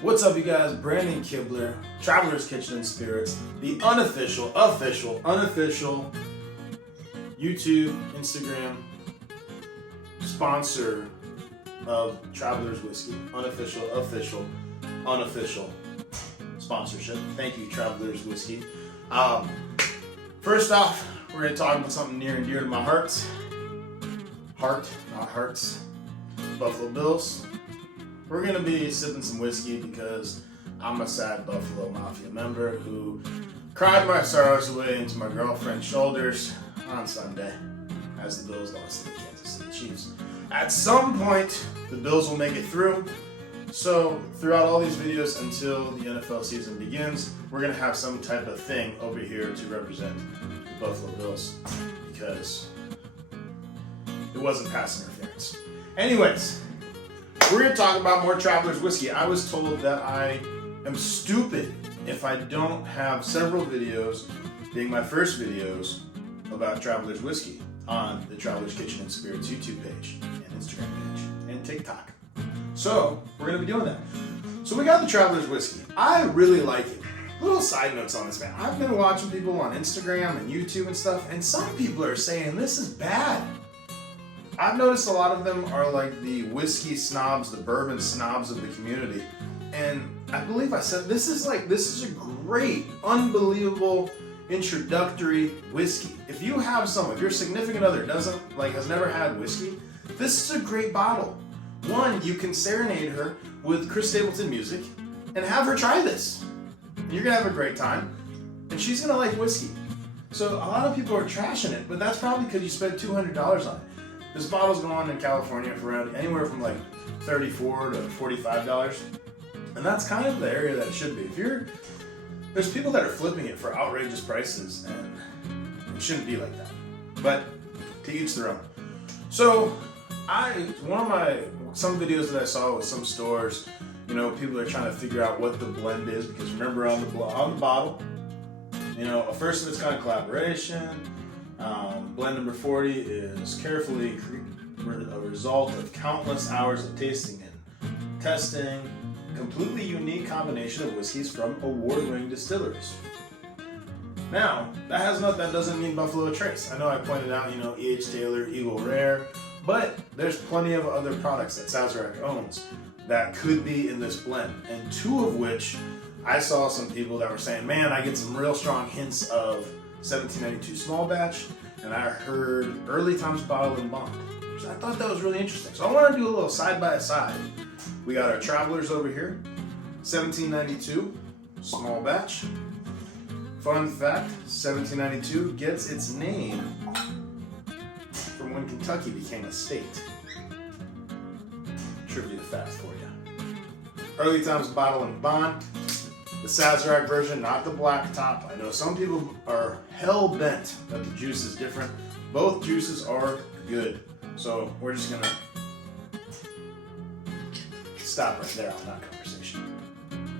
What's up, you guys? Brandon Kibler, Traveler's Kitchen and Spirits, the unofficial YouTube, Instagram sponsor of Traveler's Whiskey. Unofficial sponsorship. Thank you, Traveler's Whiskey. First off, we're going to talk about something near and dear to my heart. Heart, not hearts. Buffalo Bills. We're going to be sipping some whiskey because I'm a sad Buffalo Mafia member who cried my sorrows away into my girlfriend's shoulders on Sunday as the Bills lost to the Kansas City Chiefs. At some point, the Bills will make it through. So throughout all these videos until the NFL season begins, we're going to have some type of thing over here to represent the Buffalo Bills because it wasn't pass interference. Anyways, we're going to talk about more Traveler's Whiskey. I was told that I am stupid if I don't have several videos, being my first videos, about Traveler's Whiskey on the Traveler's Kitchen and Spirits YouTube page and Instagram page and TikTok. So we're going to be doing that. So we got the Traveler's Whiskey. I really like it. Little side notes on this, man. I've been watching people on Instagram and YouTube and stuff, and some people are saying this is bad. I've noticed a lot of them are like the whiskey snobs, the bourbon snobs of the community. And I believe I said this is a great, unbelievable introductory whiskey. If you have someone, if your significant other has never had whiskey, this is a great bottle. One, you can serenade her with Chris Stapleton music and have her try this. You're gonna have a great time, and she's gonna like whiskey. So a lot of people are trashing it, but that's probably because you spent $200 on it. This bottle's going on in California for around anywhere from like $34 to $45, and that's kind of the area that it should be. There's people that are flipping it for outrageous prices, and it shouldn't be like that. But to each their own. So some videos that I saw with some stores, people are trying to figure out what the blend is because remember on the bottle, a first of its kind collaboration. Blend number 40 is carefully a result of countless hours of tasting and testing, completely unique combination of whiskeys from award-winning distilleries. Now, that doesn't mean Buffalo Trace. I know I pointed out, E.H. Taylor, Eagle Rare, but there's plenty of other products that Sazerac owns that could be in this blend, and two of which I saw some people that were saying, man, I get some real strong hints of 1792 small batch, and I heard early times bottled and bond. So I thought that was really interesting. So I want to do a little side by side. We got our Travelers over here, 1792 small batch. Fun fact, 1792 gets its name from when Kentucky became a state. Trivia fact for you. Early times bottle and bond. The Sazerac version, not the black top. I know some people are hell-bent that the juice is different. Both juices are good. So we're just gonna stop right there on that conversation.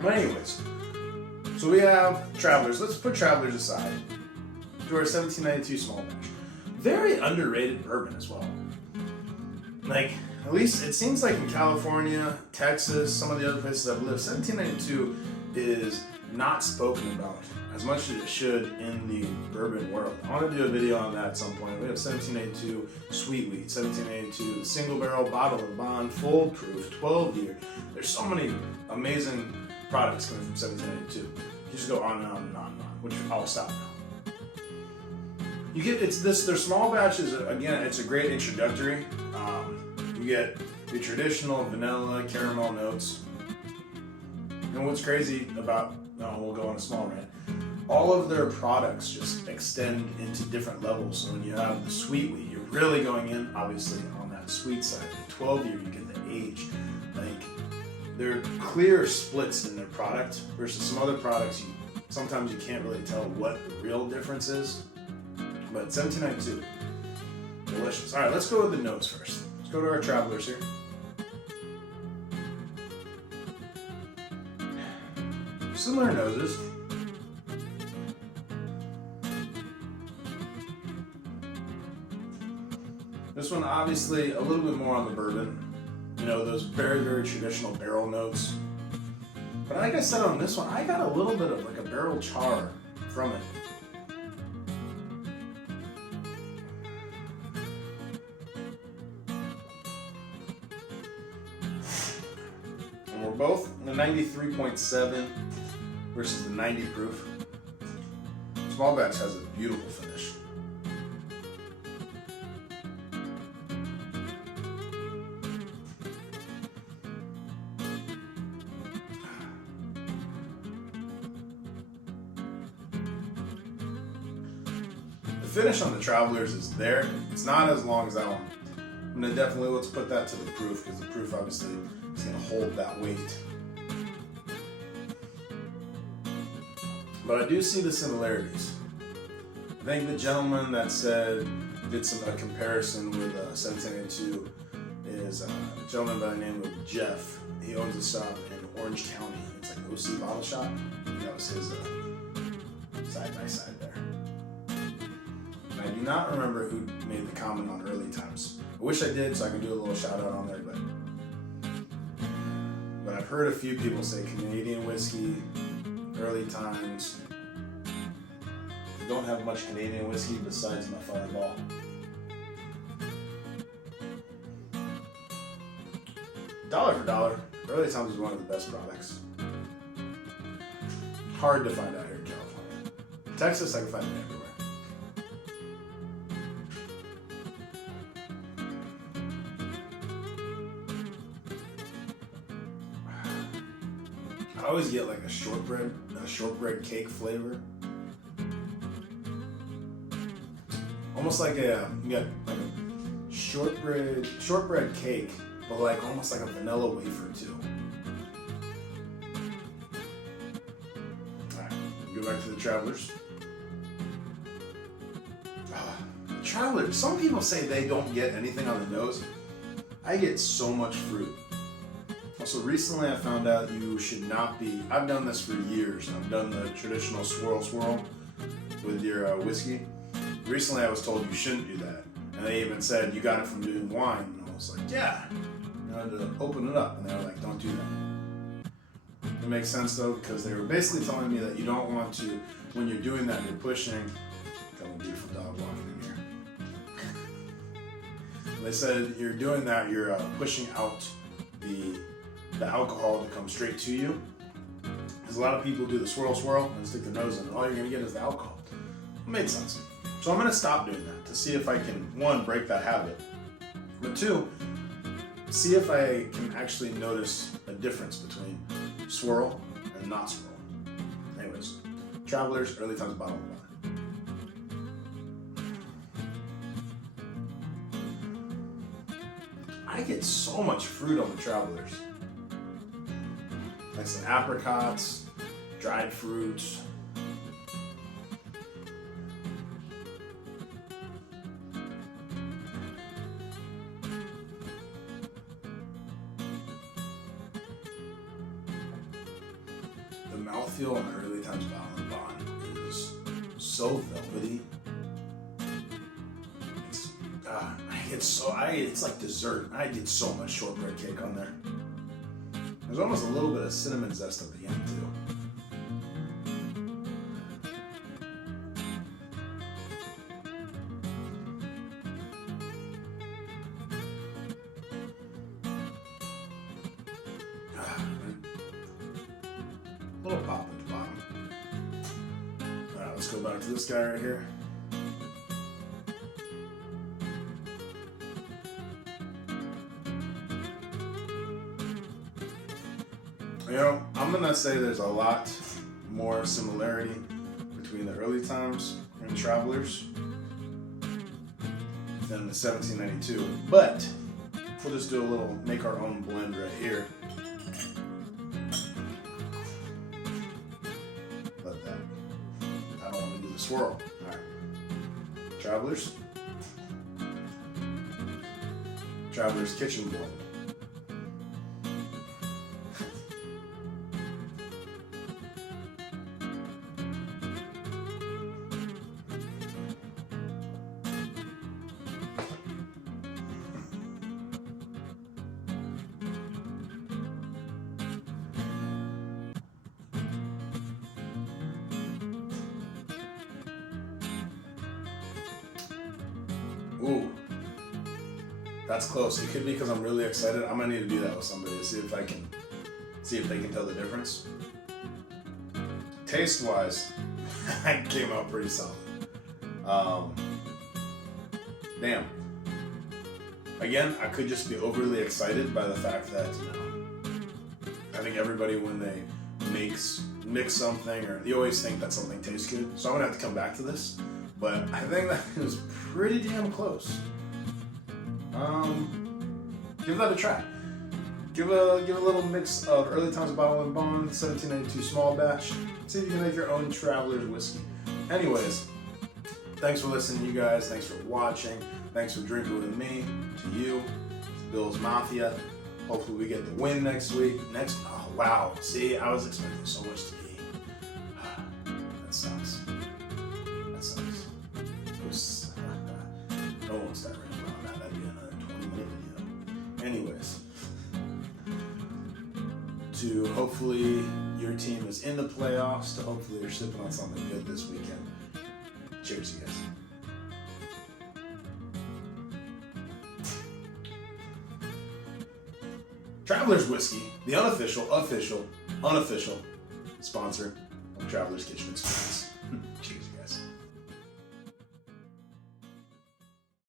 But anyways, so we have Travelers. Let's put Travelers aside. To our 1792 small batch. Very underrated bourbon as well. At least it seems like in California, Texas, some of the other places I've lived, 1792 is not spoken about as much as it should in the bourbon world. I want to do a video on that at some point. We have 1782 Sweet Wheat, 1782 single barrel bottle and bond, full proof, 12-year. There's so many amazing products coming from 1782. You just go on and on and on and on, which I'll stop now. Their small batch is, again, it's a great introductory. You get the traditional vanilla, caramel notes. And what's crazy about, we'll go on a small rant, all of their products just extend into different levels. So when you have the sweet wheat, you're really going in, obviously, on that sweet side. The 12-year, you get the age. They're clear splits in their product versus some other products, sometimes you can't really tell what the real difference is. But 1792, delicious. All right, let's go with the notes first. Let's go to our Travelers here. Similar noses. This one obviously a little bit more on the bourbon. Those very, very traditional barrel notes. But like I said on this one, I got a little bit of like a barrel char from it. And we're both the 93.7 versus the 90 proof. Small batch has a beautiful finish. The finish on the Travelers is there. It's not as long as that one. I'm gonna definitely, let's put that to the proof, because the proof obviously is gonna hold that weight. But I do see the similarities. I think the gentleman that said, did a comparison with 1782 is a gentleman by the name of Jeff. He owns a shop in Orange County. It's like OC Bottle Shop. And that was his side by side there. And I do not remember who made the comment on early times. I wish I did, so I can do a little shout out on there, but I've heard a few people say Canadian whiskey, early times. Don't have much Canadian whiskey besides my Fireball. Dollar for dollar, early times is one of the best products. Hard to find out here in California. Texas, I can find it everywhere. I always get like a shortbread cake flavor. Almost like you got like a shortbread cake, but like almost like a vanilla wafer too. Alright, go back to the Travelers. Travelers, some people say they don't get anything on the nose. I get so much fruit. Also, recently I found out you should not be, I've done this for years. I've done the traditional swirl with your whiskey. Recently I was told you shouldn't do that. And they even said you got it from doing wine. And I was like, yeah. And I had to open it up. And they were like, don't do that. It makes sense though, because they were basically telling me that you don't want to, when you're doing that, you're pushing, got a beautiful dog walking in here. They said you're doing that, you're pushing out the alcohol to come straight to you. Because a lot of people do the swirl and stick their nose in, and all you're going to get is the alcohol. It made sense. So I'm going to stop doing that to see if I can, one, break that habit, but two, see if I can actually notice a difference between swirl and not swirl. Anyways, Travelers, early times bottle of wine. I get so much fruit on the Travelers. Like some apricots, dried fruits. The mouthfeel on the early times bottle of Bond is so velvety. It's like dessert. I get so much shortbread cake on there. There's almost a little bit of cinnamon zest at the end too. A little pop at the bottom. Alright, let's go back to this guy right here. You know, I'm gonna say there's a lot more similarity between the early times and Travelers than the 1792, but we'll just do a little, make our own blend right here. Let that, I don't want to do the swirl. All right, Travelers Kitchen Blend. Ooh. That's close. It could be because I'm really excited. I might need to do that with somebody to see if they can tell the difference. Taste wise, I came out pretty solid. Damn. Again, I could just be overly excited by the fact that I think everybody when they mix something, or they always think that something tastes good. So I'm gonna have to come back to this, but I think that was pretty damn close. Give that a try. Give a little mix of Early Times Bottle and Bond 1792 small batch. See if you can make your own Traveler's whiskey. Anyways, thanks for listening, you guys. Thanks for watching. Thanks for drinking with me. To you, Bill's Mafia. Hopefully we get the win next week. Oh wow. See, I was expecting so much to be. That sucks. No one start ranting about that. That'd be another 20-minute video. Anyways, to hopefully your team is in the playoffs, to hopefully you're sipping on something good this weekend. Cheers, you guys. Traveler's Whiskey, the unofficial sponsor of Traveler's Kitchen Experience.